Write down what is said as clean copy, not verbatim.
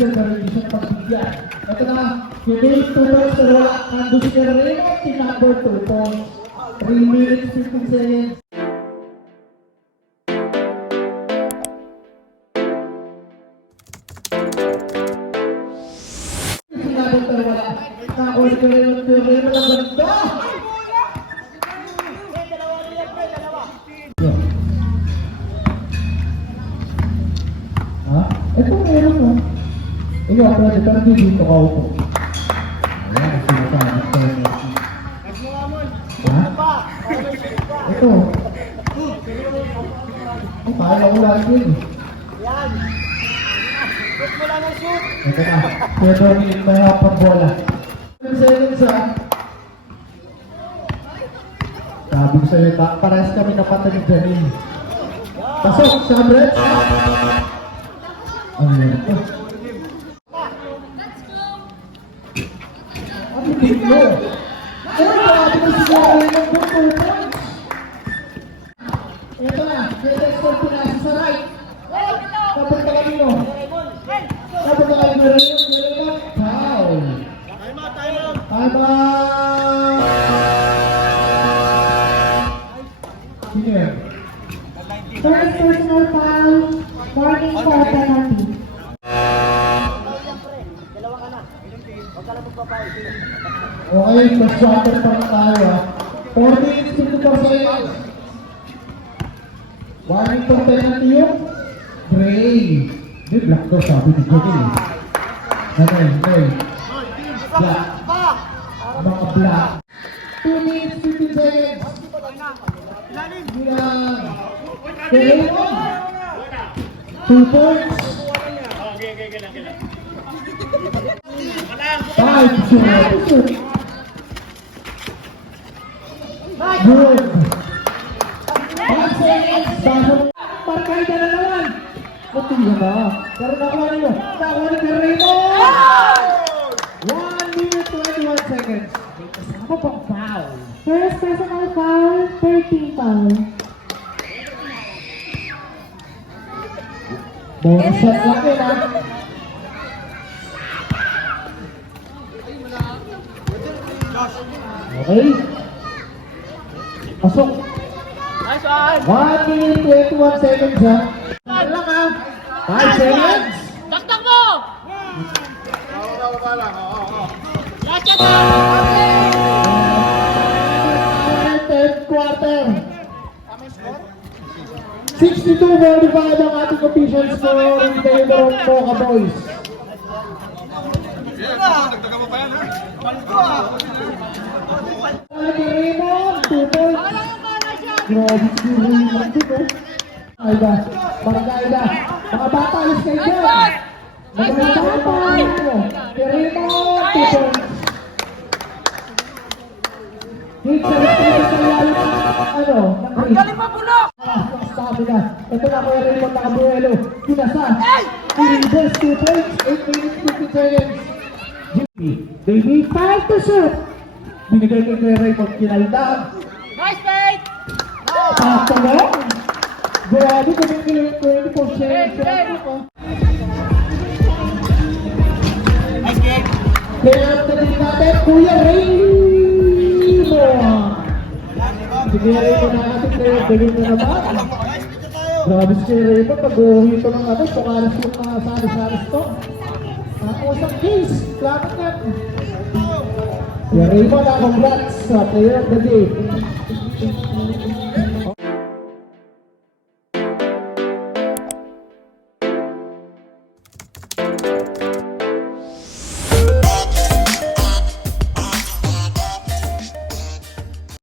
Richard pero hindi siya pagbigyan. Ito na, yung minute 2 points na wala. Nandun si Guerrero, team number 2 points. 3 minutes 15 seconds. Sinabi pero wala. Nakakulit ko rin yung Guerrero lang banda. Ha? Ito meron mo. Iyo, pero dito ka upo. Ayan, sinasabi ko. Ha? Ito. Ang kaya ko lang yun. Yan. Shoot mo lang ang shoot. Ito na. Pero minute na yung pag-bola. 7 seconds ha. Sabi ko sa'yo, parehas kami napatay ni Janine. Pasok, Sabrett. Ang yan ito. Ang big mo. Ano ba? Ito na siguro ng buto. Ito na. Ito na sa right. Kapag talagang mo. Kapag talagang mo rin yung foul. Time out. Sino yan? First personal foul, warning for penalty. Dalawa ka na. Huwag ka lang magpapaul. Okay, mas shorter pa rin tayo ha. 4 minutes to 4 seconds. Warning for penalty yung Gray. Hindi, black daw sabi ni Gray. Gray. Black. Mga black. 2 minutes 15 seconds. Bilang. Gray mo. 2 points. 5 shoot. Good. 5 seconds. Parkayda na naman. Buti yun ba? Pero nakuha niyo. Nakuha ni Guerrero. 1 minute 21 seconds. Kasama pang foul. First personal foul, 13 foul. Bonus shot lang yun ha. Okay. Pasok. Nice one. 1 minute 21 seconds ha. Lang ha. 5 seconds. Taktak mo! Last shot na! 10th quarter. 62-45 ang ating official score in favor of Mocha Boys. Raymond, 2 points. Grabe si Raymond dito. Ayda, Barangayda. Mga bata, alis kayo dyan. Maganda ka pa. Raymond, 2 points. Hit sa respect sa lalim ng Chris. Galing pa bulok! Sabi na, ito na Kuya Raymond Nakabuelo. Pinasa. Reverse 2 points, 8 minutes 50 seconds. They need 5 to shoot. Binigay kay Kuya Raymond, kinaldag. Nice fake! Sakto na. Grabe, kami 24 seconds. Nice game! Player of the day natin, Kuya Raymond. Si Kuya Raymond na ating player of the day na naman. Grabe si Kuya Raymond, pag-uwi ito ng sukaras yung mga saris-saris to. Tapos ang case, klamat yan. Kuya Raymond, congrats sa player of the day.